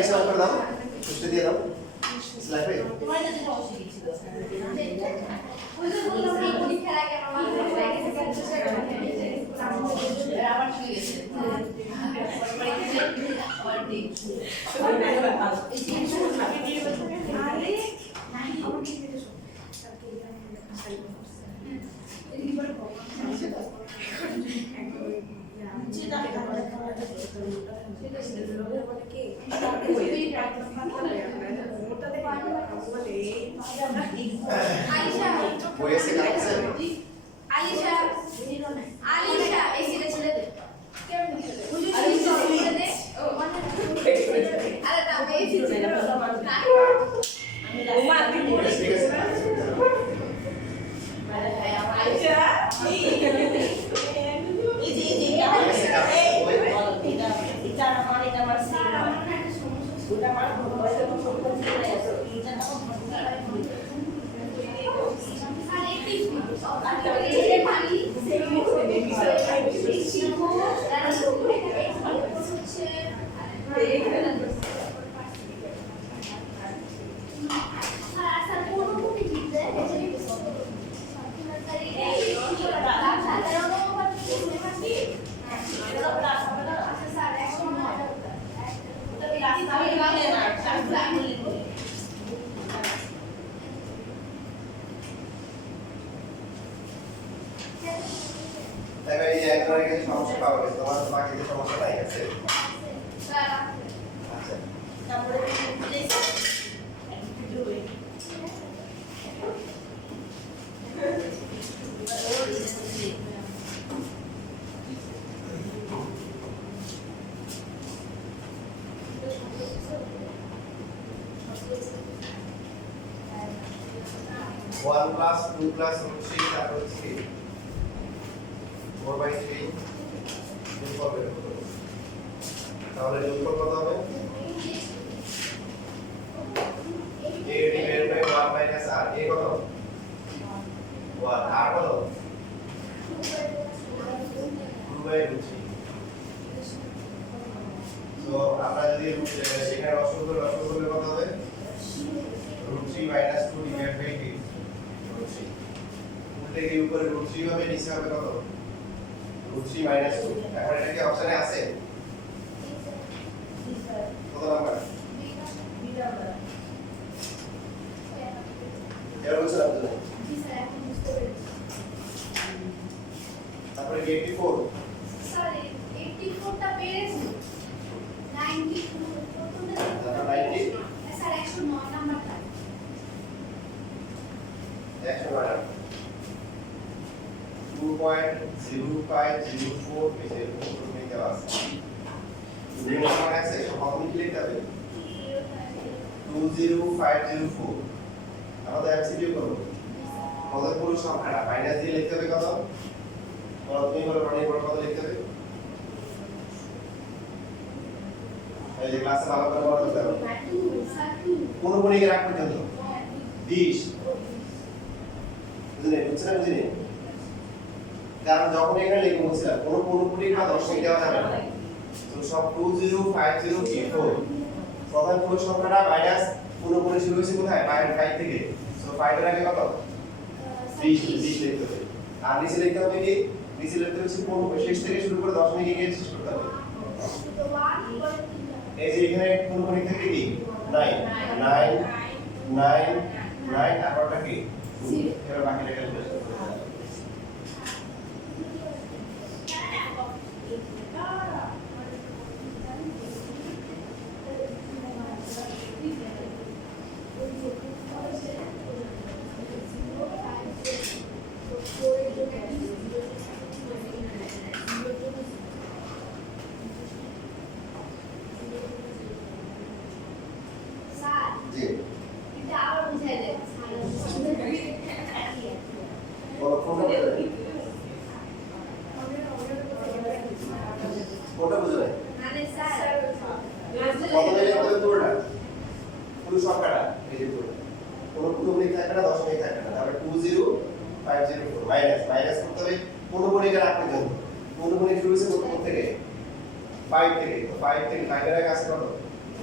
এসে অফার দাও সুস্থ দিয়ে দাও স্লাইডে তোমার কাছে সমস্যা কি ছিল ওই যে বললাম না পরীক্ষার আগে আমার মনে হয়ে গেছে আবার চলে গেছে আবার ঠিক আরে বইয়েছে কাছে আলিশা আলিশা এই সিটে ছেড়ে দে আরে না এই সিটে ছেড়ে দে ওমা কি বলে আইসা এই যে এটা আমার এটা আমার সিন ওটা আমার বয়সে তো ছোট ছিল এটা তবে এই একবারে কিছু সমস্যা পাওয়া গেছে তোমার বাকিতে সমস্যা নাই আছে আচ্ছা তারপরে one plus 2 plus root 3 তারপর 3 4 by 3 যোগফল বের করতে হবে তাহলে যোগফল কত হবে a divided by 1 minus r a কত 1 r কত 2 by root 3 so আমরা যদি সেখানে লসাগু করলে কত হবে root 3 minus 2 divided by 8 উল্টে গিয়ে উপরে root 3 হবে নিচে হবে কত root 3 minus 2 এখন এটা কি অপশনে আছে কত নাম্বার এর বুঝলাম তো তারপরে 84 সরি 84 টা পেরেছি 94 প্রথমে তারপর 90 স্যার 109 নাম্বারটা 109 2.0504 পেজের উপর নিতে আছে যদি মনে আছে কত লিখতে হবে 20504 আমাদের এমসিকিউ করব কত পুরো সংখ্যাটা মাইনাস দিয়ে লিখতে হবে কত বলো তুমি বলো রনি বলো কত লিখতে হবে এই যে ক্লাসে ভালো করে বলতে হবে কোন পরীক্ষা রাখ পর্যন্ত 20 বুঝলে বুঝছেন বুঝিনি কারণ যখন এখানে লিখে বলছিলাম কোন পরীক্ষা দশমিক দেওয়া যাবে না তো সব 20504 প্রথম পুরো সংখ্যাটা মাইনাস পুরোপুরি শুরু হয়েছে কোথায় 5 থেকে সো 5 এর আগে কত 20 লিখতে হবে আর নিচে লিখতে হবে কি নিচে লিখতে হবে পুরো শেষ থেকে শুরু করে দশমিকে গিয়ে শেষ করতে হবে এই যে এখানে পুরোপুরি থেকে কি 9 তারপরটা কি এবার বাকি লেখা লিখতে হবে জি এটা আবার বুঝাই দেন কোনটা বুঝলে মানে স্যার কত মিলে কত পুরোটা পুরো সংখ্যাটা এই যে পুরো কোন পুরোপুরি থাকে না দশমিক থাকে না তারপরে 20504 মাইনাস করতে হবে পুরোপুরি কে রাখতে হবে পুরোপুরি শুরু হচ্ছে কত থেকে 5 থেকে তো 5 থেকে 5 এর আগে আছে কত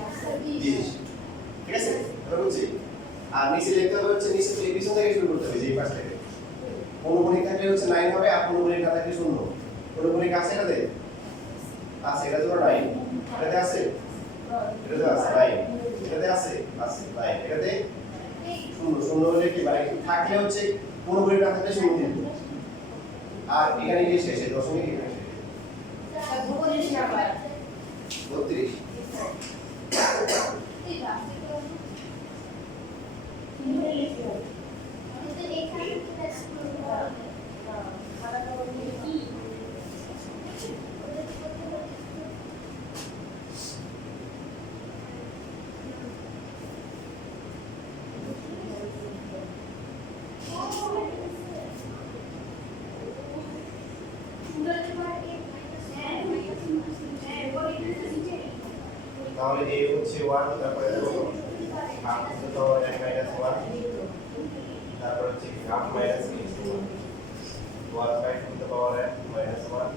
20 ঠিক আছে এটা বুঝছি আর নিচে লিখতে হবে হচ্ছে নিচে এই পিছন থেকে শুরু করতে হবে যে পাশ থেকে অনুভূমিক থাকলে হচ্ছে 9 হবে আর অনুভূমিক না থাকলে 0 অনুভূমিক আছে এটাতে আছে এটা তো 9 এটাতে আছে এটাতে আছে 9 এটাতে আছে 9 এটাতে 0 হলে কি মানে থাকলে হচ্ছে অনুভূমিক না থাকলে 0 দিন আর এখানে গিয়ে শেষে দশমিক এখানে শেষে 32 তাহলে এই হচ্ছে 1 তারপরে দেখো half to the power n minus 1 তারপর হচ্ছে half minus 1 by two the power n minus 1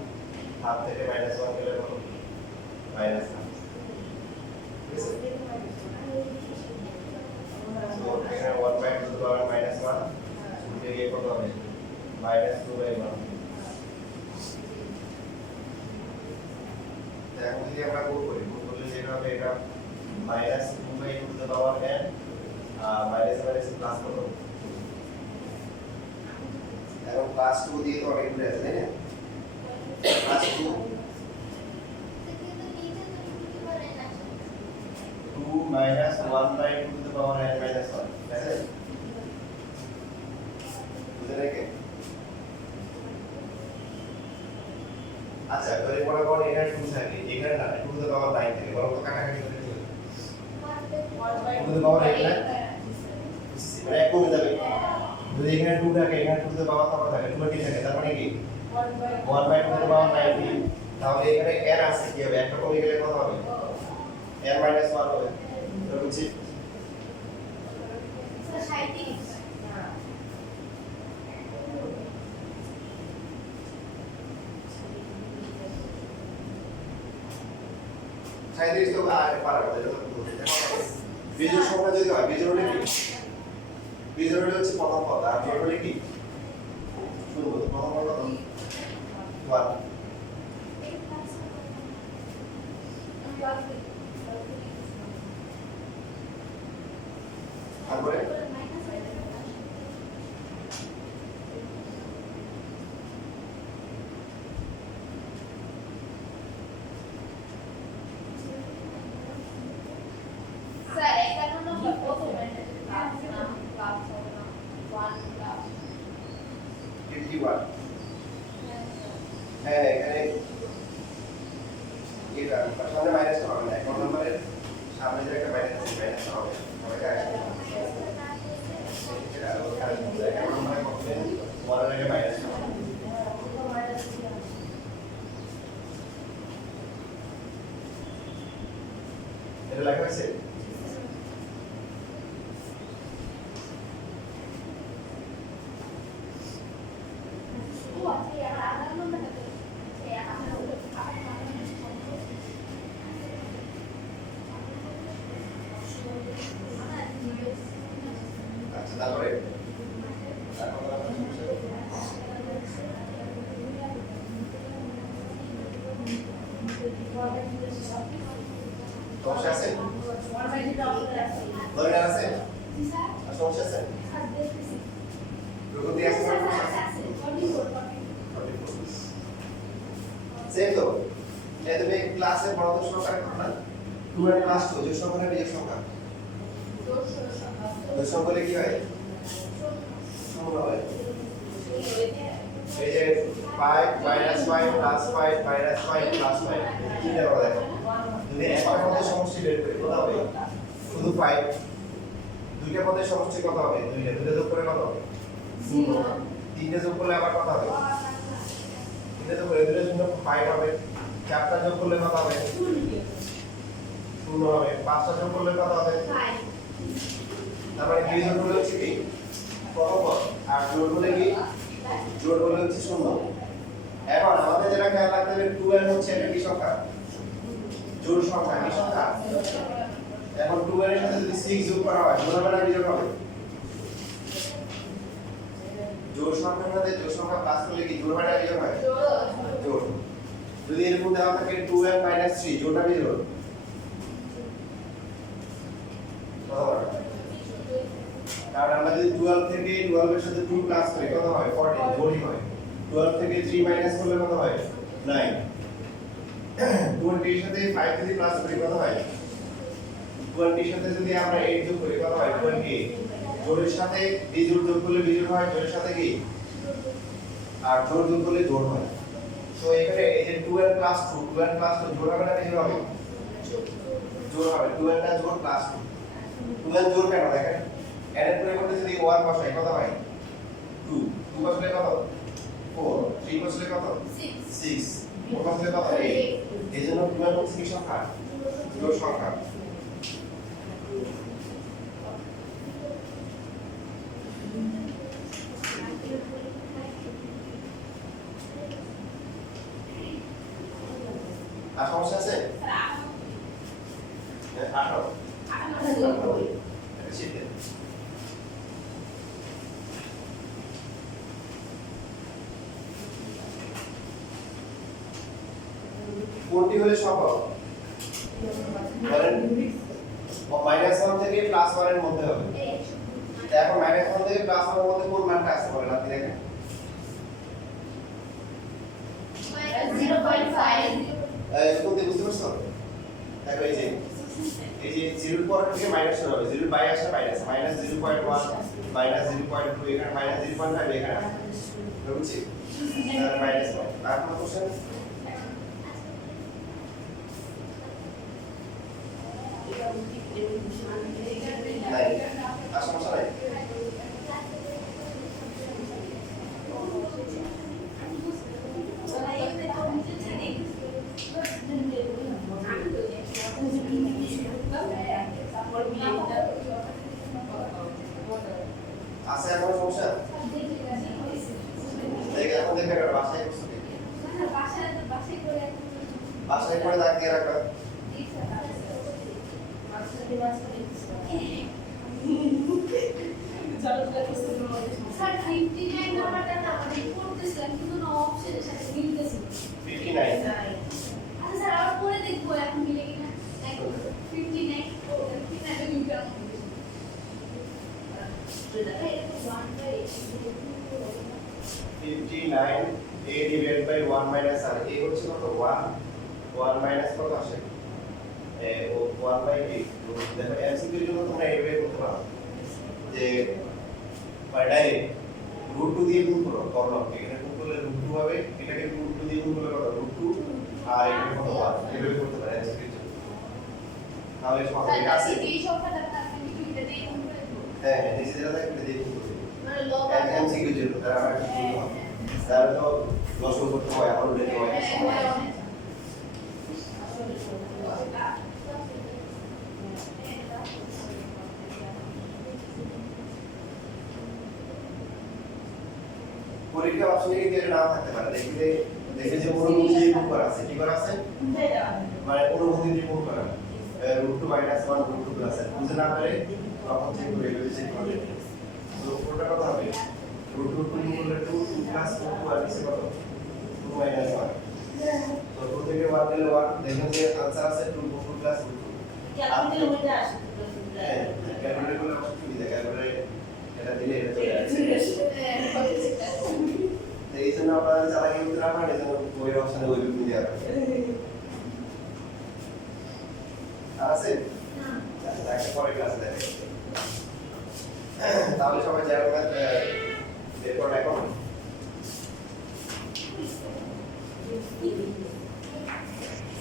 half থেকে মাইনাস 1 গেলে কত মাইনাস হাফ ঠিক আছে তো এখানে 1 by two the power minus 1 উঠে গিয়ে কত হবে মাইনাস 2 বাই 1 এখন যদি আমরা গুণ করি গুণ করলে যেটা হবে এটা minus 2 by two the power n minus minus plus কত এখন প্লাস 2 দিয়ে তো অনেক দূরে আছে তাই না plus 2 2 minus 1 by two the power n minus 1 ঠিক আছে বুঝে রেখে আচ্ছা তাহলে মনে করো এখানে 2 থাকে এখানে না 2 টু দ্য পাওয়ার 9 থাকে বরং তো কাটাকাটি করে দিতে হবে 2 টু দ্য পাওয়ার 8 না মানে এক কমে যাবে যদি এখানে 2 থাকে এখানে 2 টু দ্য পাওয়ার কত থাকে 20 থাকে তার মানে কি 1 বাই 2 টু দ্য পাওয়ার 90 তাহলে এখানে n আছে কি হবে একটা কমে গেলে কত হবে n মাইনাস 1 হবে এটা বুঝছি সাইন্টিস্ট তো আর পারে না এটা তো বিজোড় সংখ্যা যদি হয় বিজোড় হলে কি বিজোড় হলে হচ্ছে প্রথম পদ আর জোড় হলে কি শুরু করতে প্রথম পদ কত 1 তারপরে স্যার এখানে নম্বর প্রথমে ক্লাস নাম ক্লাস হবে না 1 ক্লাস 51 হ্যাঁ এখানে এটা সামনে মাইনাস হবে না এখন নম্বরের সামনে যে একটা মাইনাস আছে মাইনাস হবে হবে এটা এখন নম্বরে কত হবে 1 এর মাইনাস হবে এটা লেখা আছে আচ্ছা তারপরে সমস্যা আছে ধরে আছে আর সমস্যা আছে প্রগতি আছে সেম তো এই তুমি ক্লাসে বড় সংখ্যা কত না 2 এর ক্লাস 2 যে সংখ্যা বিজোড় সংখ্যা তো সংখ্যা কি হয় শূন্য হয় এই যে 5 5 5 5 5 তিনটা বড় দেখো যদি একটা পদের সমষ্টি বের করি কত হবে শুধু 5 দুইটা পদের সমষ্টি কত হবে দুইটা যোগ করে কত হবে 0 তিনটা যোগ করলে আবার কত হবে তিনটা যোগ করে দুইটা যোগ 5 হবে চারটা যোগ করলে কত হবে 0 হবে পাঁচটা যোগ করলে কত হবে 5 তারপরে দুই যোগ করলে হচ্ছে কি প্রথম পদ আর জোড় করলে কি জোড় করলে হচ্ছে 0 এখন আমাদের যেটা খেয়াল রাখতে হবে 2n হচ্ছে এটা কি সংখ্যা জোড় সংখ্যা কি সংখ্যা এখন 2 এর সাথে যদি 6 যোগ করা হয় জোড় হবে না বিজোড় হবে? জোড় সংখ্যার সাথে জোড় সংখ্যা প্লাস করলে কি জোড় হয় না বিজোড় হয়? জোড়। যদি এরকম দেওয়া থাকে 2n 3 জোড়টা বিজোড় কত হবে? কারণ আমরা যদি 12 থেকে 12 এর সাথে 2 প্লাস করি কত হয়? 14 জোড়ই হয়। 12 থেকে 3 মাইনাস করলে কত হয়? 9। 20 এর সাথে 5 যদি প্লাস করি কত হয়? 20 এর সাথে যদি আমরা 8 যোগ করি কত হয়? 28। জোড়ের সাথে বিজোড় যোগ করলে বিজোড় হয়, জোড়ের সাথে কি? আর জোড় যোগ করলে জোড় হয়। তো এখানে এই যে 2n + 2 2n + 2 জোড় হবে না বিজোড় হবে? জোড় হবে। 2n টা জোড় + 2 2n জোড় কেন দেখেন? n এর পরিবর্তে যদি 1 বসাই কত হয়? 2 2 বসালে কত? 4 3 বসালে কত? 6 4 বসালে কত? 8 এইজন্য 2n হচ্ছে কি সংখ্যা? জোড় সংখ্যা। আর সমস্যা আছে? হ্যাঁ 18 এটা শিখে 40 হলে সম্ভব ধরেন -1 থেকে +1 এর মধ্যে হবে। এখন -1 থেকে +1 এর মধ্যে কোন মানটা আছে বলেন আপনি দেখেন? 0.5 এরকম দিয়ে বুঝতে পারছো? দেখো এই যে 0 এর পর থেকে মাইনাস শুরু হবে, 0 বাই আসলে মাইনাস -0.1 -0.2 এখানে -0.5 এখানে বুঝছি? তাহলে মাইনাস আর কোন কোশ্চেন? নাই আর সমস্যা নাই? আছে আর কোনো সমস্যা? দেখে এখন দেখে বাসায় করছো কি? বাসায় করে দাগ দিয়ে রাখবা। স্যার 59 নাম্বারটা না আমি করতেছিলাম কিন্তু না অপশনের সাথে মিলতেছিল 59 আচ্ছা স্যার আর পরে দেখবো এখন মিলে কিনা 59 ও 59 মিলবে না 59 a divided by 1 minus r a হচ্ছে কত 1 minus কত আসে ও 1 by 8 দেখো এমসিকিউ এর জন্য তোমরা এইভাবে করতে পারো যে ডাইরেক্ট √2 দিয়ে গুণ করো কমন এখানে গুণ করলে √2 হবে এটাকে √2 দিয়ে গুণ করলে কত √2 আর এখানে কত 1 এইভাবে করতে পারো এমসিকিউ এর জন্য তাহলে সমাধান এটা আছে এই সংখ্যাটা আপনি কি এটা দিয়ে গুণ করে দেব হ্যাঁ নিচে যেটা থাকে এটা দিয়ে গুণ করবে মানে লব এমসিকিউ এর জন্য তার আমরা কি করব তাহলে তো লসও করতে হয় আবার উঠতে হয় পরীক্ষা অপশনে কিন্তু এটা নাও থাকতে পারে দেখে যে অনুভূতি দিয়ে গুণ করা আছে কি করা আছে মানে অনুভূতি দিয়ে গুণ করা √2 - 1 √2 প্লাস বুঝে না পারে তখন চেক করে এগুলো চেক করে তো পুরোটা কত হবে √2 গুণ করলে 2 প্লাস 2 আর নিচে কত 2 - 1 তো 2 থেকে 1 দিলে 1 দেখেন যে आंसर আছে 2 প্লাস 2 ক্যালকুলেটর মধ্যে আসে ক্যালকুলেটর করলে অবশ্যই সুবিধা ক্যালকুলেটর এটা দিলে এটা চলে আসে এই জন্য আপনারা চালাকি করতে না পারেন এই জন্য বইয়ের অপশনে ওই বিন্দু দেওয়া আছে আচ্ছা পরে ক্লাসে দেখেন তাহলে সবাই জায়গা বের করুন এখন